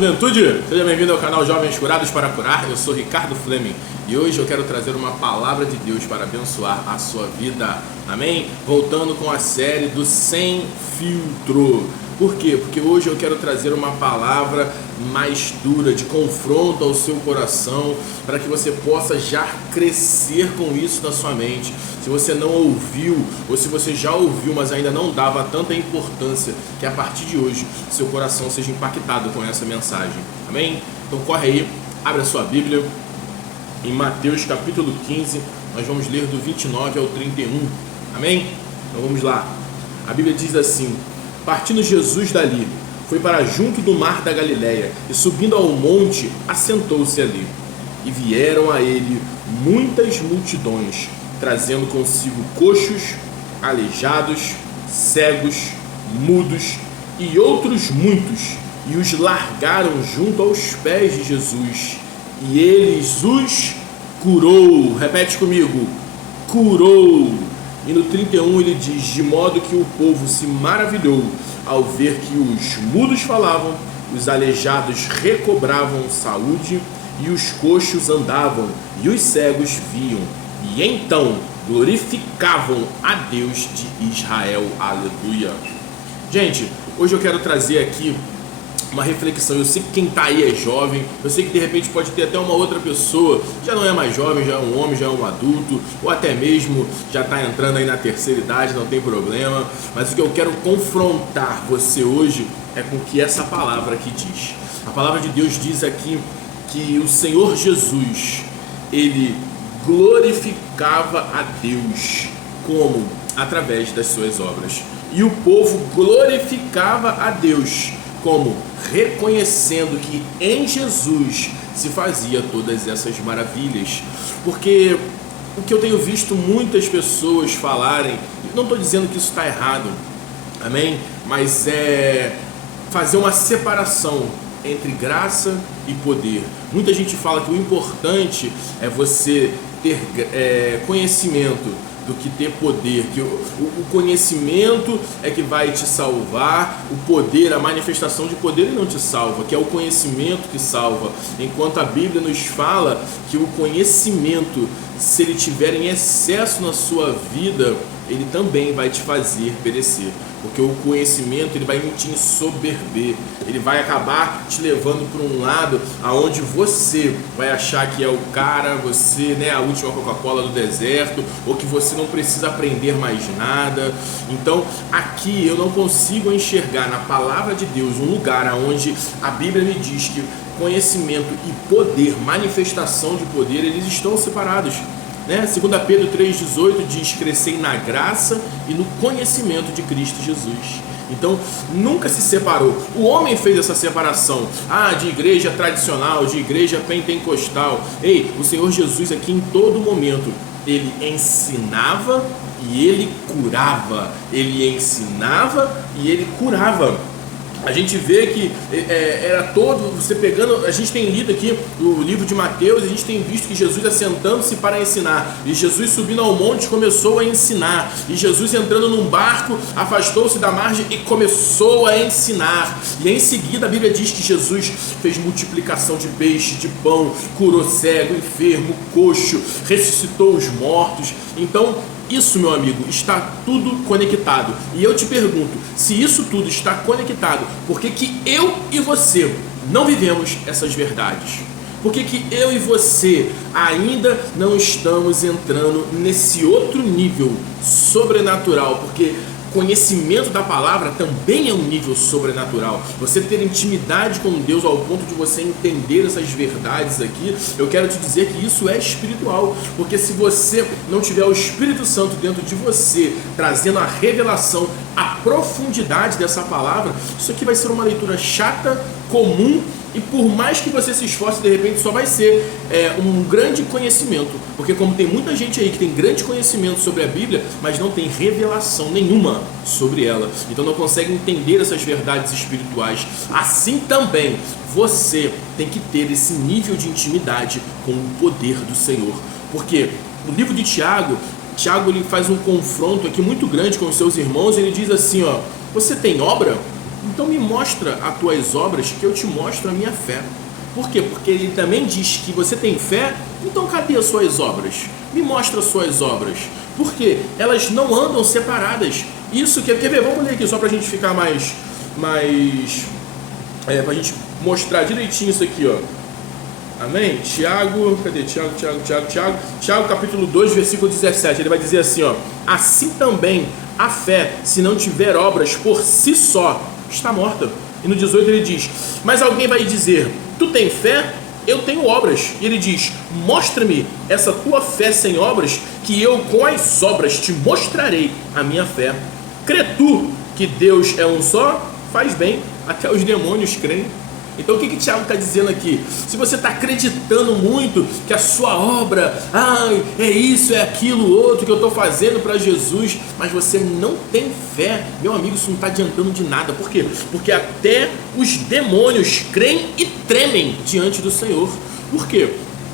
juventude! Seja bem-vindo ao canal Jovens Curados para Curar. Eu sou Ricardo Fleming e hoje eu quero trazer uma palavra de Deus para abençoar a sua vida. Amém? Voltando com a série do Sem Filtro. Por quê? Porque hoje eu quero trazer uma palavra mais dura, de confronto ao seu coração, para que você possa já crescer com isso na sua mente. Se você não ouviu, ou se você já ouviu, mas ainda não dava tanta importância, que a partir de hoje seu coração seja impactado com essa mensagem. Amém? Então corre aí, abre a sua Bíblia, em Mateus capítulo 15, nós vamos ler do 29 ao 31. Amém? Então vamos lá. A Bíblia diz assim: partindo Jesus dali, foi para junto do mar da Galileia, e subindo ao monte, assentou-se ali. E vieram a ele muitas multidões, trazendo consigo coxos, aleijados, cegos, mudos e outros muitos, e os largaram junto aos pés de Jesus, e eles os curou. Repete comigo: curou. E no 31 ele diz: de modo que o povo se maravilhou ao ver que os mudos falavam, os aleijados recobravam saúde, e os coxos andavam, e os cegos viam, e então glorificavam a Deus de Israel. Aleluia. Gente, hoje eu quero trazer aqui uma reflexão. Eu sei que quem está aí é jovem, eu sei que de repente pode ter até uma outra pessoa, já não é mais jovem, já é um homem, já é um adulto, ou até mesmo já está entrando aí na terceira idade, não tem problema, mas o que eu quero confrontar você hoje é com o que essa palavra aqui diz. A palavra de Deus diz aqui que o Senhor Jesus, ele glorificava a Deus. Como? Através das suas obras. E o povo glorificava a Deus como? Reconhecendo que em Jesus se fazia todas essas maravilhas. Porque o que eu tenho visto muitas pessoas falarem, não estou dizendo que isso está errado, amém? Mas é fazer uma separação entre graça e poder. Muita gente fala que o importante é você ter conhecimento do que ter poder, que o conhecimento é que vai te salvar, o poder, a manifestação de poder ele não te salva, que é o conhecimento que salva, enquanto a Bíblia nos fala que o conhecimento, se ele tiver em excesso na sua vida, ele também vai te fazer perecer, porque o conhecimento ele vai te ensoberber, ele vai acabar te levando para um lado aonde você vai achar que é o cara, você, né, a última Coca-Cola do deserto, ou que você não precisa aprender mais nada. Então aqui eu não consigo enxergar na palavra de Deus um lugar onde a Bíblia me diz que conhecimento e poder, manifestação de poder, eles estão separados. 2 Pedro 3,18 diz: crescei na graça e no conhecimento de Cristo Jesus. Então nunca se separou. O homem fez essa separação de igreja tradicional, de igreja pentecostal. O Senhor Jesus aqui em todo momento ele ensinava e ele curava. Ele ensinava e ele curava. A gente vê que era todo, você pegando, a gente tem lido aqui o livro de Mateus, a gente tem visto que Jesus assentando-se para ensinar, e Jesus subindo ao monte começou a ensinar, e Jesus entrando num barco, afastou-se da margem e começou a ensinar, e em seguida a Bíblia diz que Jesus fez multiplicação de peixe, de pão, curou cego, enfermo, coxo, ressuscitou os mortos. Então isso, meu amigo, está tudo conectado. E eu te pergunto, se isso tudo está conectado, por que eu e você não vivemos essas verdades? Por que eu e você ainda não estamos entrando nesse outro nível sobrenatural? Porque conhecimento da palavra também é um nível sobrenatural. Você ter intimidade com Deus ao ponto de você entender essas verdades aqui, eu quero te dizer que isso é espiritual. Porque se você não tiver o Espírito Santo dentro de você, trazendo a revelação, a profundidade dessa palavra, isso aqui vai ser uma leitura chata, comum, e por mais que você se esforce, de repente só vai ser um grande conhecimento, porque como tem muita gente aí que tem grande conhecimento sobre a Bíblia, mas não tem revelação nenhuma sobre ela, então não consegue entender essas verdades espirituais. Assim também você tem que ter esse nível de intimidade com o poder do Senhor, porque o livro de Tiago ele faz um confronto aqui muito grande com os seus irmãos. Ele diz assim, você tem obra? Então me mostra as tuas obras que eu te mostro a minha fé. Por quê? Porque ele também diz que você tem fé, então cadê as suas obras? Me mostra as suas obras. Porque elas não andam separadas. Isso quer ver? Vamos ler aqui só para a gente ficar mais para a gente mostrar direitinho isso aqui, ó. Amém? Tiago, cadê? Tiago, capítulo 2, versículo 17. Ele vai dizer assim, ó: assim também a fé, se não tiver obras por si só, está morta. E no 18 ele diz: mas alguém vai dizer, tu tem fé? Eu tenho obras. E ele diz: mostra-me essa tua fé sem obras, que eu com as obras te mostrarei a minha fé. Crê tu que Deus é um só? Faz bem, até os demônios creem. Então o que Tiago está dizendo aqui? Se você está acreditando muito que a sua obra, é isso, é aquilo, outro que eu estou fazendo para Jesus, mas você não tem fé, meu amigo, isso não está adiantando de nada. Por quê? Porque até os demônios creem e tremem diante do Senhor. Por quê?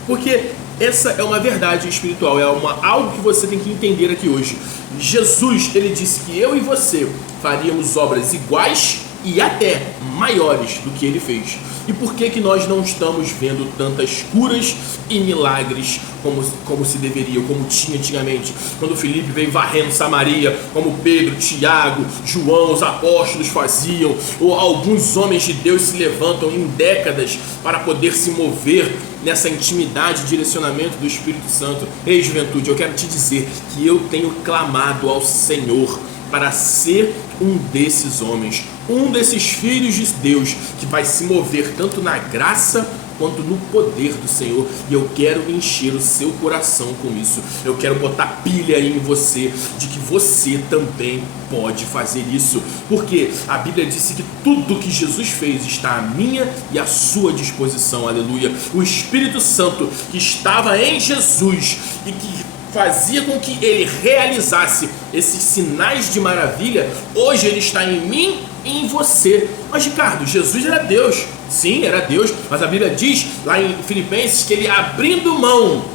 Porque essa é uma verdade espiritual, algo que você tem que entender aqui hoje. Jesus, ele disse que eu e você faríamos obras iguais e até maiores do que ele fez. E por que nós não estamos vendo tantas curas e milagres como se deveria, como tinha antigamente, quando Filipe veio varrendo Samaria, como Pedro, Tiago, João, os apóstolos faziam, ou alguns homens de Deus se levantam em décadas para poder se mover nessa intimidade e direcionamento do Espírito Santo. Ei, juventude, eu quero te dizer que eu tenho clamado ao Senhor para ser um desses homens, um desses filhos de Deus que vai se mover tanto na graça quanto no poder do Senhor. E eu quero encher o seu coração com isso. Eu quero botar pilha aí em você de que você também pode fazer isso, porque a Bíblia disse que tudo que Jesus fez está à minha e à sua disposição. Aleluia. O Espírito Santo que estava em Jesus e que fazia com que ele realizasse esses sinais de maravilha, hoje ele está em mim e em você. Mas Ricardo, Jesus era Deus. Sim, era Deus, mas a Bíblia diz lá em Filipenses que ele, abrindo mão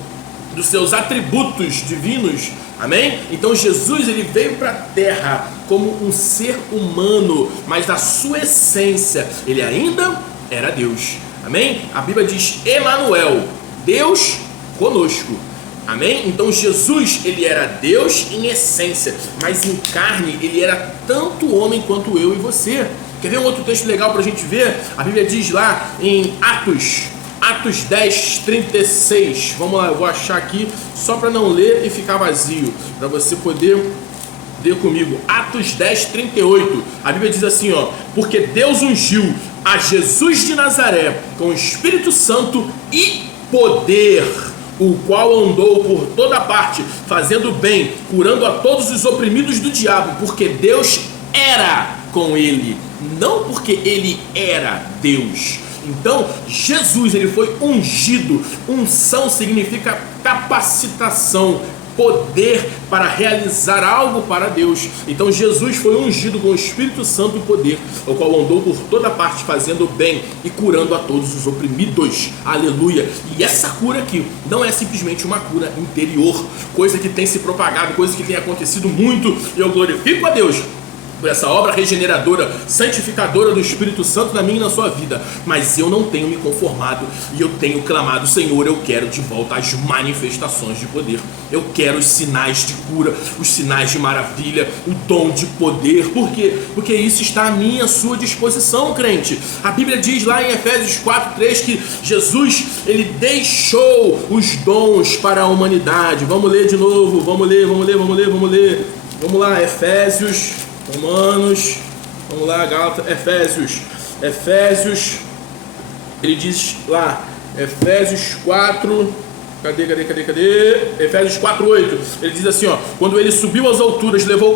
dos seus atributos divinos, amém? Então Jesus, ele veio para a terra como um ser humano, mas na sua essência ele ainda era Deus, amém? A Bíblia diz Emanuel, Deus conosco. Amém? Então Jesus, ele era Deus em essência, mas em carne ele era tanto homem quanto eu e você. Quer ver um outro texto legal para a gente ver? A Bíblia diz lá em Atos 10, 36. Vamos lá, eu vou achar aqui só para não ler e ficar vazio, para você poder ler comigo. Atos 10, 38. A Bíblia diz assim, ó: porque Deus ungiu a Jesus de Nazaré com o Espírito Santo e poder, o qual andou por toda parte, fazendo bem, curando a todos os oprimidos do diabo, porque Deus era com ele, não porque ele era Deus. Então, Jesus, ele foi ungido. Unção significa capacitação, poder para realizar algo para Deus. Então Jesus foi ungido com o Espírito Santo e poder, o qual andou por toda parte fazendo bem e curando a todos os oprimidos. Aleluia. E essa cura aqui não é simplesmente uma cura interior, coisa que tem se propagado, coisa que tem acontecido muito, e eu glorifico a Deus por essa obra regeneradora, santificadora do Espírito Santo na minha e na sua vida. Mas eu não tenho me conformado e eu tenho clamado: Senhor, eu quero de volta as manifestações de poder, eu quero os sinais de cura, os sinais de maravilha, o dom de poder. Por quê? Porque isso está à minha e à sua disposição, crente. A Bíblia diz lá em Efésios 4:3 que Jesus, ele deixou os dons para a humanidade. Vamos ler de novo, vamos ler. Vamos lá, Efésios, Romanos, vamos lá, Gálatas, Efésios, ele diz lá, Efésios 4, cadê? Efésios 4:8, ele diz assim, ó: quando ele subiu às alturas, levou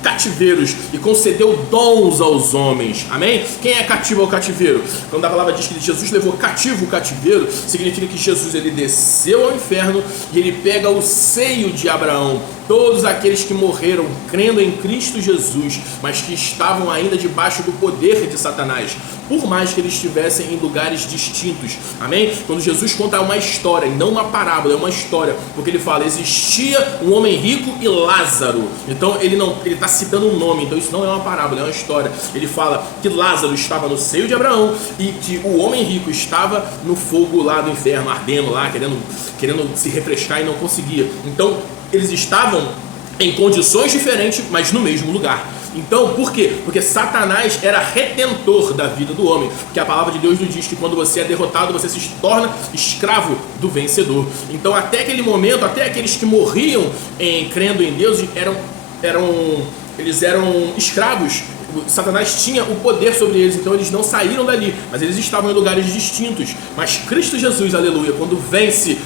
cativeiros e concedeu dons aos homens. Amém? Quem é cativo ao cativeiro? Quando a palavra diz que Jesus levou cativo o cativeiro, significa que Jesus, ele desceu ao inferno e ele pega o seio de Abraão, todos aqueles que morreram crendo em Cristo Jesus, mas que estavam ainda debaixo do poder de Satanás, por mais que eles estivessem em lugares distintos, amém? Quando Jesus conta uma história, e não uma parábola, é uma história, porque ele fala, existia um homem rico e Lázaro, então ele está citando um nome, então isso não é uma parábola, é uma história. Ele fala que Lázaro estava no seio de Abraão e que o homem rico estava no fogo lá do inferno, ardendo lá, querendo se refrescar e não conseguia. Então eles estavam em condições diferentes, mas no mesmo lugar. Então, por quê? Porque Satanás era retentor da vida do homem. Porque a palavra de Deus nos diz que quando você é derrotado, você se torna escravo do vencedor. Então, até aquele momento, até aqueles que morriam crendo em Deus, eles eram escravos. Satanás tinha o poder sobre eles, então eles não saíram dali, mas eles estavam em lugares distintos. Mas Cristo Jesus, aleluia, quando vence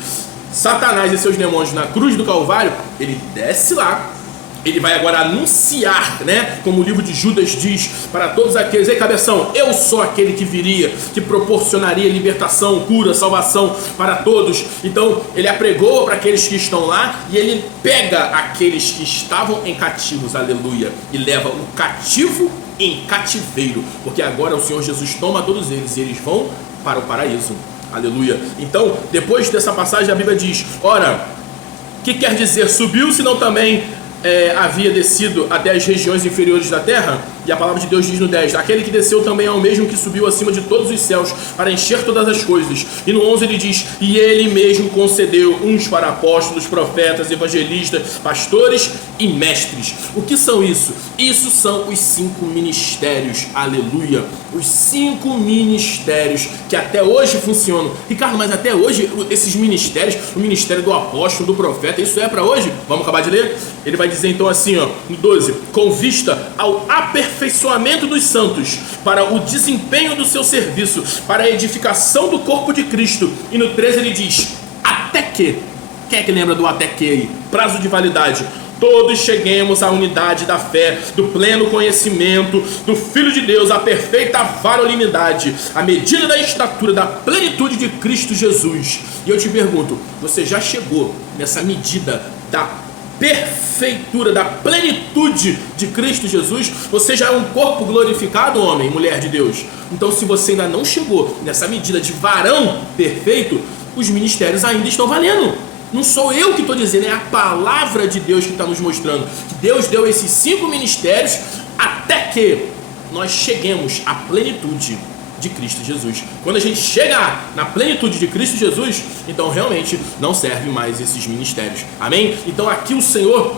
Satanás e seus demônios na cruz do Calvário, ele desce lá, ele vai agora anunciar, né, como o livro de Judas diz, para todos aqueles, ei cabeção, eu sou aquele que viria, que proporcionaria libertação, cura, salvação para todos. Então ele apregou para aqueles que estão lá e ele pega aqueles que estavam em cativos, aleluia, e leva o cativo em cativeiro, porque agora o Senhor Jesus toma todos eles e eles vão para o paraíso. Aleluia. Então, depois dessa passagem, a Bíblia diz, ora, que quer dizer subiu, se não também havia descido até as regiões inferiores da terra? E a palavra de Deus diz no 10, aquele que desceu também é o mesmo que subiu acima de todos os céus para encher todas as coisas. E no 11 ele diz, e ele mesmo concedeu uns para apóstolos, profetas, evangelistas, pastores e mestres. O que são isso? Isso são os 5 ministérios, aleluia, os 5 ministérios que até hoje funcionam. Ricardo, mas até hoje esses ministérios, o ministério do apóstolo, do profeta, isso é para hoje? Vamos acabar de ler? Ele vai dizer então assim, ó, no 12, com vista ao aperfeiçoamento dos santos, para o desempenho do seu serviço, para a edificação do corpo de Cristo. E no 13 ele diz, até que, quem é que lembra do até que aí? Prazo de validade. Todos cheguemos à unidade da fé, do pleno conhecimento do Filho de Deus, à perfeita varonilidade, à medida da estatura, da plenitude de Cristo Jesus. E eu te pergunto, você já chegou nessa medida da perfeitura, da plenitude de Cristo Jesus? Você já é um corpo glorificado, homem, mulher de Deus? Então, se você ainda não chegou nessa medida de varão perfeito, os ministérios ainda estão valendo. Não sou eu que estou dizendo, é a palavra de Deus que está nos mostrando que Deus deu esses 5 ministérios até que nós cheguemos à plenitude de Cristo Jesus. Quando a gente chega na plenitude de Cristo Jesus, então realmente não serve mais esses ministérios. Amém? Então aqui o Senhor,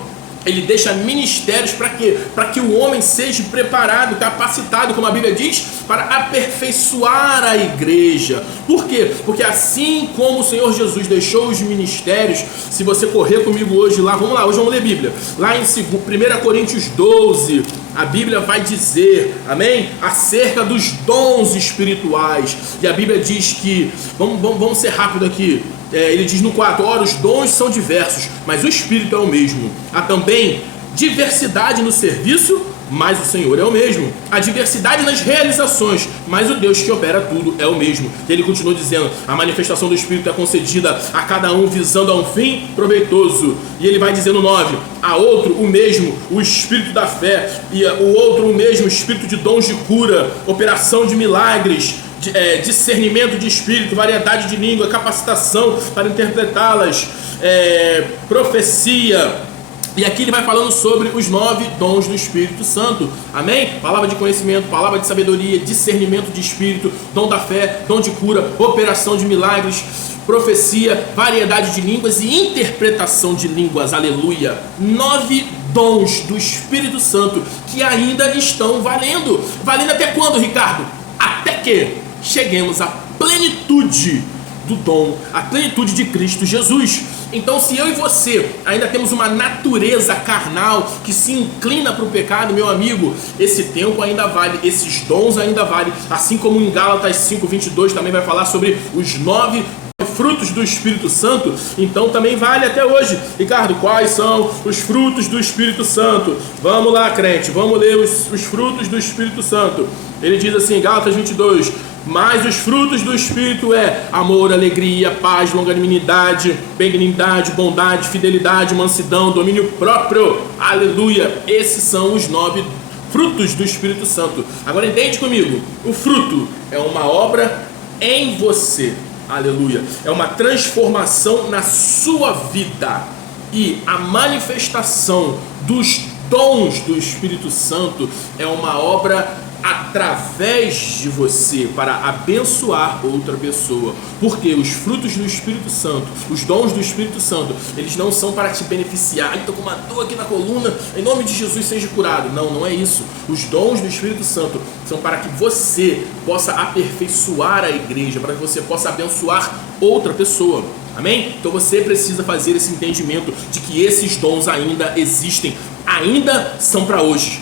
ele deixa ministérios para quê? Para que o homem seja preparado, capacitado, como a Bíblia diz, para aperfeiçoar a igreja. Por quê? Porque assim como o Senhor Jesus deixou os ministérios, se você correr comigo hoje lá, vamos lá, hoje vamos ler Bíblia. Lá em 1 Coríntios 12, a Bíblia vai dizer, amém? Acerca dos dons espirituais. E a Bíblia diz que, vamos ser rápido aqui, ele diz no 4, ora, os dons são diversos, mas o Espírito é o mesmo. Há também diversidade no serviço, mas o Senhor é o mesmo. A diversidade nas realizações, mas o Deus que opera tudo é o mesmo. E ele continua dizendo, a manifestação do Espírito é concedida a cada um visando a um fim proveitoso. E ele vai dizer no 9, a outro o mesmo, o Espírito da fé, e o outro o mesmo, o Espírito de dons de cura, operação de milagres, discernimento de espírito, variedade de língua, capacitação para interpretá-las, profecia. E aqui ele vai falando sobre os 9 dons do Espírito Santo, amém? Palavra de conhecimento, palavra de sabedoria, discernimento de espírito, dom da fé, dom de cura, operação de milagres, profecia, variedade de línguas e interpretação de línguas, aleluia. 9 dons do Espírito Santo que ainda estão valendo. Valendo até quando, Ricardo? Até que cheguemos à plenitude do dom, à plenitude de Cristo Jesus. Então, se eu e você ainda temos uma natureza carnal que se inclina para o pecado, meu amigo, esse tempo ainda vale, esses dons ainda valem, assim como em Gálatas 5:22 também vai falar sobre os 9 frutos do Espírito Santo, então também vale até hoje. Ricardo, quais são os frutos do Espírito Santo? Vamos lá, crente, vamos ler os frutos do Espírito Santo. Ele diz assim, Gálatas 22, Mas os frutos do Espírito é amor, alegria, paz, longanimidade, benignidade, bondade, fidelidade, mansidão, domínio próprio. Aleluia! Esses são os 9 frutos do Espírito Santo. Agora entende comigo, o fruto é uma obra em você. Aleluia! É uma transformação na sua vida. E a manifestação dos dons do Espírito Santo é uma obra através de você para abençoar outra pessoa. Porque os frutos do Espírito Santo, os dons do Espírito Santo, eles não são para te beneficiar. Estou com uma dor aqui na coluna, em nome de Jesus seja curado. Não, não é isso. Os dons do Espírito Santo são para que você possa aperfeiçoar a igreja, para que você possa abençoar outra pessoa. Amém? Então você precisa fazer esse entendimento de que esses dons ainda existem, ainda são para hoje.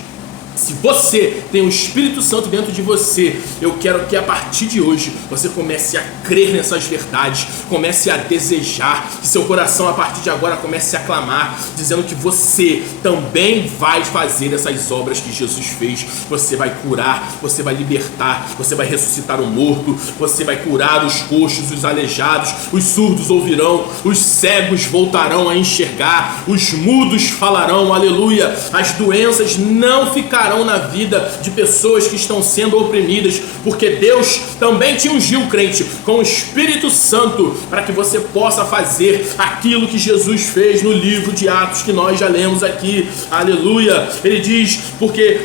Se você tem o Espírito Santo dentro de você, eu quero que a partir de hoje você comece a crer nessas verdades, comece a desejar, que seu coração a partir de agora comece a clamar, dizendo que você também vai fazer essas obras que Jesus fez. Você vai curar, você vai libertar, você vai ressuscitar o morto, você vai curar os coxos, os aleijados, os surdos ouvirão, os cegos voltarão a enxergar, os mudos falarão, aleluia, as doenças não ficarão na vida de pessoas que estão sendo oprimidas, porque Deus também te ungiu, crente, com o Espírito Santo, para que você possa fazer aquilo que Jesus fez no livro de Atos, que nós já lemos aqui, aleluia. Ele diz, porque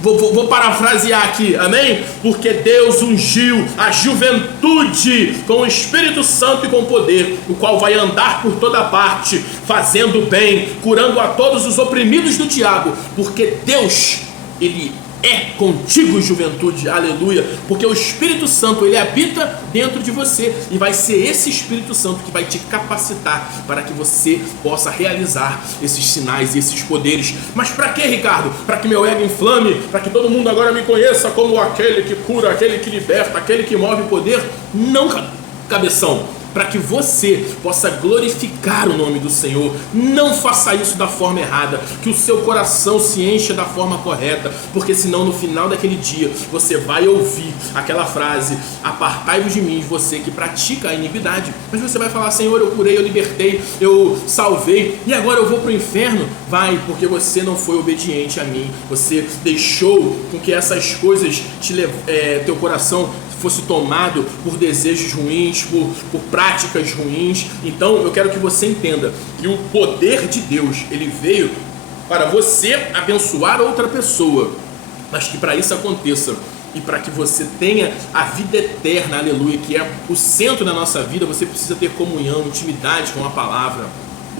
vou parafrasear aqui, amém? Porque Deus ungiu a juventude com o Espírito Santo e com poder, o qual vai andar por toda parte, fazendo bem, curando a todos os oprimidos do diabo, porque Deus, Ele é contigo, juventude, aleluia, porque o Espírito Santo, ele habita dentro de você, e vai ser esse Espírito Santo que vai te capacitar para que você possa realizar esses sinais e esses poderes. Mas para quê, Ricardo? Para que meu ego inflame, para que todo mundo agora me conheça como aquele que cura, aquele que liberta, aquele que move poder? Não, cabeção. Para que você possa glorificar o nome do Senhor. Não faça isso da forma errada, que o seu coração se encha da forma correta, porque senão no final daquele dia você vai ouvir aquela frase: apartai-vos de mim, você que pratica a iniquidade. Mas você vai falar: Senhor, eu curei, eu libertei, eu salvei, e agora eu vou para o inferno? Vai, porque você não foi obediente a mim, você deixou com que essas coisas teu coração fosse tomado por desejos ruins, por práticas ruins. Então eu quero que você entenda que o poder de Deus, ele veio para você abençoar outra pessoa, mas que para isso aconteça e para que você tenha a vida eterna, aleluia, que é o centro da nossa vida, você precisa ter comunhão, intimidade com a palavra.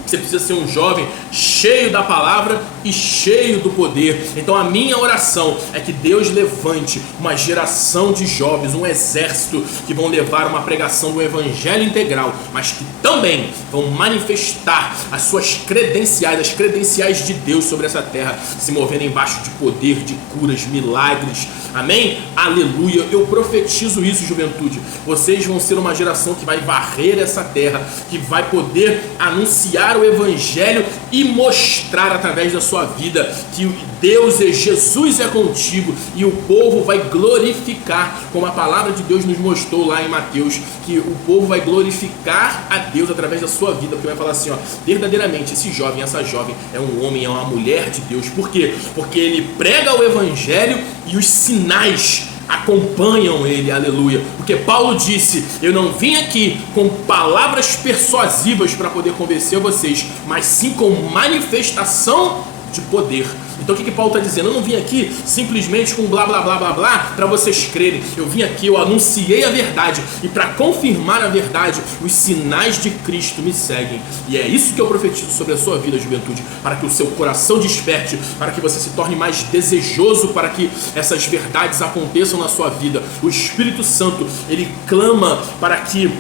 Você precisa ser um jovem cheio da palavra e cheio do poder. Então a minha oração é que Deus levante uma geração de jovens, um exército que vão levar uma pregação do evangelho integral, mas que também vão manifestar as suas credenciais, as credenciais de Deus sobre essa terra, se movendo embaixo de poder, de curas, milagres. Amém? Aleluia. Eu profetizo isso, juventude. Vocês vão ser uma geração que vai varrer essa terra, que vai poder anunciar o evangelho e mostrar através da sua vida que Deus e Jesus é contigo, e o povo vai glorificar, como a palavra de Deus nos mostrou lá em Mateus, que o povo vai glorificar a Deus através da sua vida, porque vai falar assim, ó, verdadeiramente esse jovem, essa jovem é um homem, é uma mulher de Deus. Por quê? Porque ele prega o evangelho e os sinais acompanham ele, aleluia. Porque Paulo disse: eu não vim aqui com palavras persuasivas para poder convencer vocês, mas sim com manifestação de poder. Então o que Paulo está dizendo? Eu não vim aqui simplesmente com blá blá blá blá blá para vocês crerem. Eu vim aqui, eu anunciei a verdade, e para confirmar a verdade, os sinais de Cristo me seguem. E é isso que eu profetizo sobre a sua vida, juventude, para que o seu coração desperte, para que você se torne mais desejoso para que essas verdades aconteçam na sua vida. O Espírito Santo, ele clama para que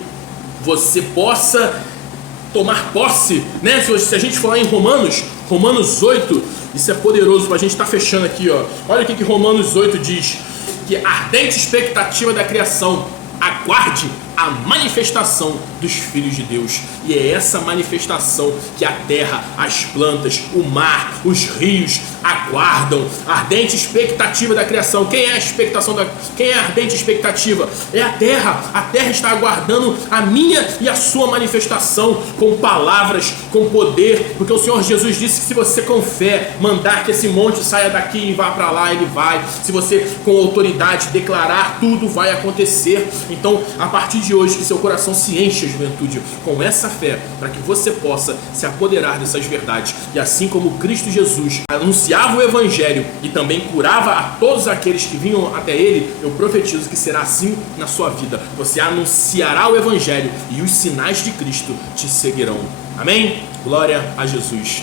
você possa tomar posse, né? Se a gente falar em Romanos 8, isso é poderoso para a gente estar fechando aqui, ó. Olha o que Romanos 8 diz: que a ardente expectativa da criação aguarde a manifestação dos filhos de Deus. E é essa manifestação que a terra, as plantas, o mar, os rios, aguardam, ardente expectativa da criação. Quem é a expectação quem é a ardente expectativa? É a terra está aguardando a minha e a sua manifestação com palavras, com poder, porque o Senhor Jesus disse que se você com fé mandar que esse monte saia daqui e vá para lá, ele vai. Se você com autoridade declarar, tudo vai acontecer. Então, a partir de hoje, que seu coração se encha, juventude, com essa fé, para que você possa se apoderar dessas verdades. E assim como Cristo Jesus anunciava o Evangelho e também curava a todos aqueles que vinham até ele, eu profetizo que será assim na sua vida. Você anunciará o Evangelho e os sinais de Cristo te seguirão. Amém? Glória a Jesus.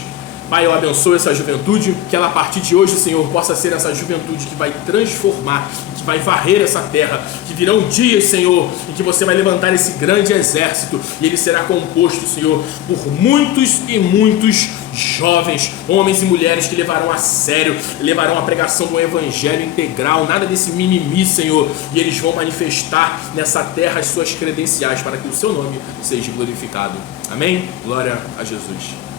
Pai, eu abençoo essa juventude, que ela a partir de hoje, Senhor, possa ser essa juventude que vai transformar, que vai varrer essa terra, que virão dias, Senhor, em que você vai levantar esse grande exército, e ele será composto, Senhor, por muitos e muitos jovens, homens e mulheres que levarão a sério, levarão a pregação do evangelho integral, nada desse mimimi, Senhor, e eles vão manifestar nessa terra as suas credenciais para que o seu nome seja glorificado. Amém? Glória a Jesus.